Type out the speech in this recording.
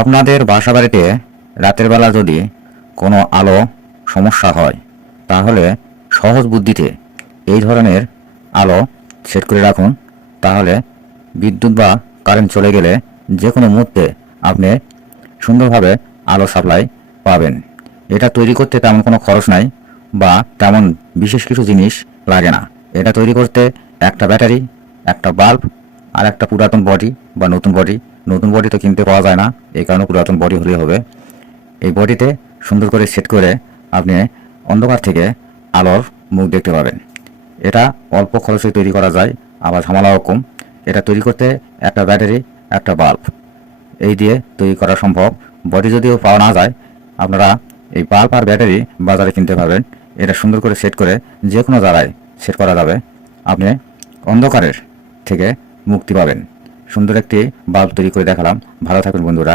আপনাদের বাসাবাড়িতে রাতের বেলা যদি কোনো আলো সমস্যা হয় তাহলে সহজ বুদ্ধিতে এই ধরনের আলো সেট করে রাখুন। তাহলে বিদ্যুৎ বা কারেন্ট চলে গেলে যে কোনো মুহূর্তে আপনি সুন্দরভাবে আলো সাপ্লাই পাবেন। এটা তৈরি করতে তেমন কোনো খরচ নাই বা তেমন বিশেষ কিছু জিনিস লাগে না। এটা তৈরি করতে একটা ব্যাটারি, একটা বাল্ব আর একটা পুরাতন বডি বা নতুন বডি তো কিনতে পাওয়া যায় না, এই কারণে পুরাতন বডি হলেই হবে। এই বডিতে সুন্দর করে সেট করে আপনি অন্ধকার থেকে আলোর মুখ দেখতে পাবেন। এটা অল্প খরচে তৈরি করা যায়, আবার ঝামেলাও কম। এটা তৈরি করতে একটা ব্যাটারি, একটা বাল্ব এই দিয়ে তৈরি করা সম্ভব। বডি যদিও পাওয়া না যায়, আপনারা এই বাল্ব আর ব্যাটারি বাজারে কিনতে পারবেন। এটা সুন্দর করে সেট করে যে কোনো জায়গায় সেট করা যাবে। আপনি অন্ধকারের থেকে মুক্তি পাবেন। সুন্দর একটি বাল্ব তৈরি করে দেখালাম। ভালো থাকুন বন্ধুরা।